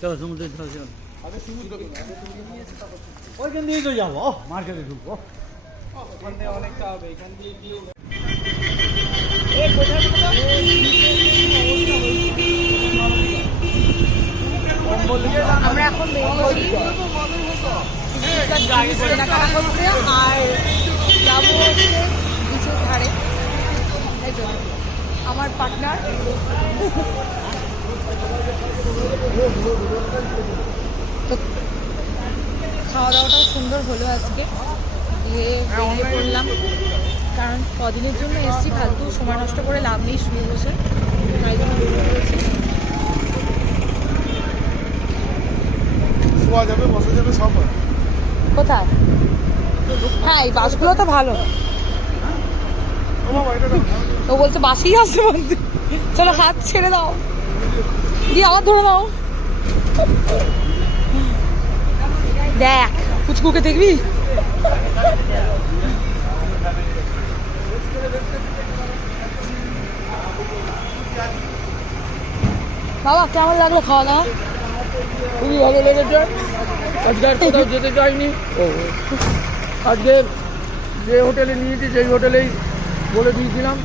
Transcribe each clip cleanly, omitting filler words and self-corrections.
চলো সমুদ্রে চলো চলো ওইখান দিয়ে তো যাবো মার্কেটে ঢুকবো অনেকটা হবে এখান দিয়ে আমরা এখন বেরিয়েছি কেনাকাটা করতে আর যাবো হচ্ছে বিচের ধারে। এই তো আমার পার্টনার। তো খাওয়া দাওয়াটাও সুন্দর হলো আজকে, দিয়ে বেরিয়ে পড়লাম, কারণ কদিনের জন্য এসছি, ফালতু সময় নষ্ট করে লাভ নেই শুয়ে বসে, তাই জন্য বেরিয়ে পড়েছি। কোথায়? হ্যাঁ এই বাসগুলো তো ভালো। ও বলছে বাসই আসছে বলতে, চলো হাত ছেড়ে দাও দিয়ে আবার ধরে দাও। দেখ কুচকুকে দেখবি। বাবা কেমন লাগলো খাওয়া দাওয়া? খুবই ভালো লেগেছে। আজকে আর কোথাও যেতে চাইনি। আজকে যে হোটেলে নিয়েছি সেই হোটেলেই বলে দিয়েছিলাম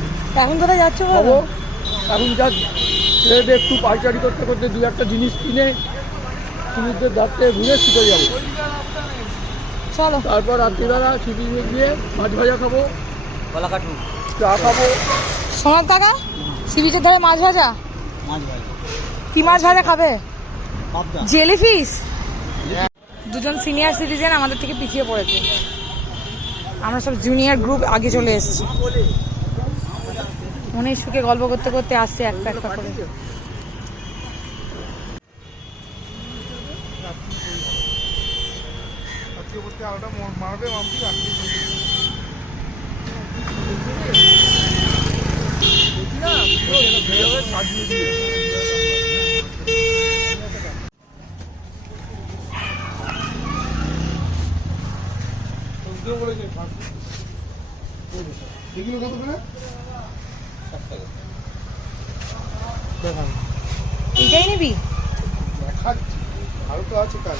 এখন কোথায় যাচ্ছ? খাবো। এখন যা ছেলেদের একটু পাইচারি করতে করতে দু একটা জিনিস কিনে সমুদ্রের ধার থেকে ঘুরে শিখে যাবো। চলো তারপর রাত্রিবেলা শিপিংয়ে গিয়ে মাছ ভাজা খাবো, চা খাবো। সোনার টাকা সি বিচের ধারে মাছ ভাজা। কি মাছ ভাজা খাবে? জেলিফিশ। দুজন সিনিয়র সিটিজেন আমাদের থেকে পিছিয়ে পড়েছে, আমরা সব জুনিয়র গ্রুপ আগে চলে এসেছি। মনের সুখে গল্প করতে করতে আসছে একটা একটা করে। এটাই নিবি? আরো তো আছে কাজ।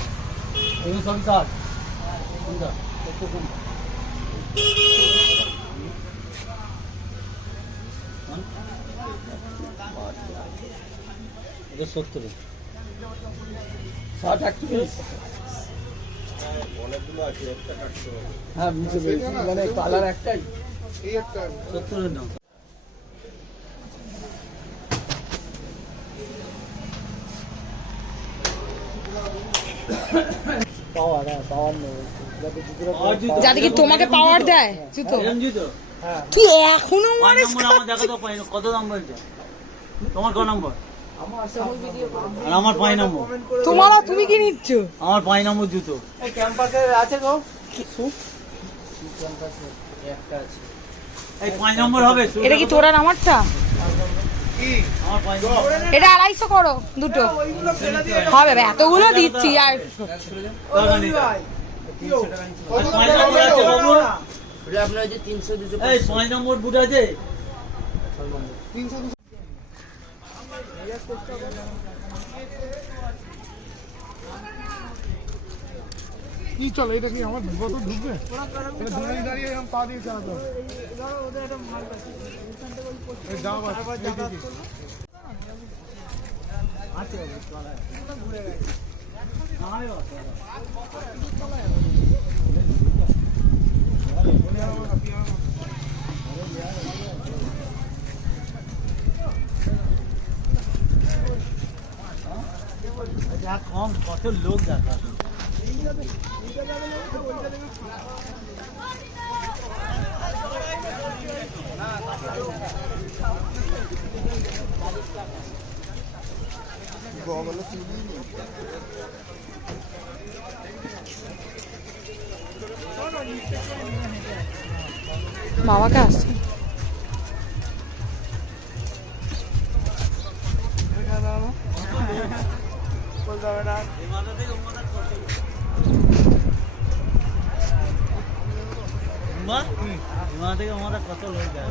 হ্যাঁ বুঝতে পেরেছি, মানে কালার একটাই। এই একটা 70 দাম। যাতে কি তোমাকে পাওয়ার দেয় জুতো। তুই এখনো মারিস? কত দাম বলছো তোমার? ক নম্বর? আমার 5 নম্বর। তোমারও? তুমি কি নিচ্ছ? আমার 5 নম্বর জুতো। ক্যাম্পাসে আছে গো, এই 5 নম্বর হবে। এটা কি তোর আর আমারটা? এটা 250 করো দুটো হবে। এতগুলো দিচ্ছি আর 5 নম্বর বুট আছে। কি চলো, এটা কি আমার কত ঢুকবে? দাঁড়িয়ে এরকম পা দিয়ে চালাতে হবে। কম কত লোক দেখা বাবাকে আসছে। থেকে কত লোক যায়।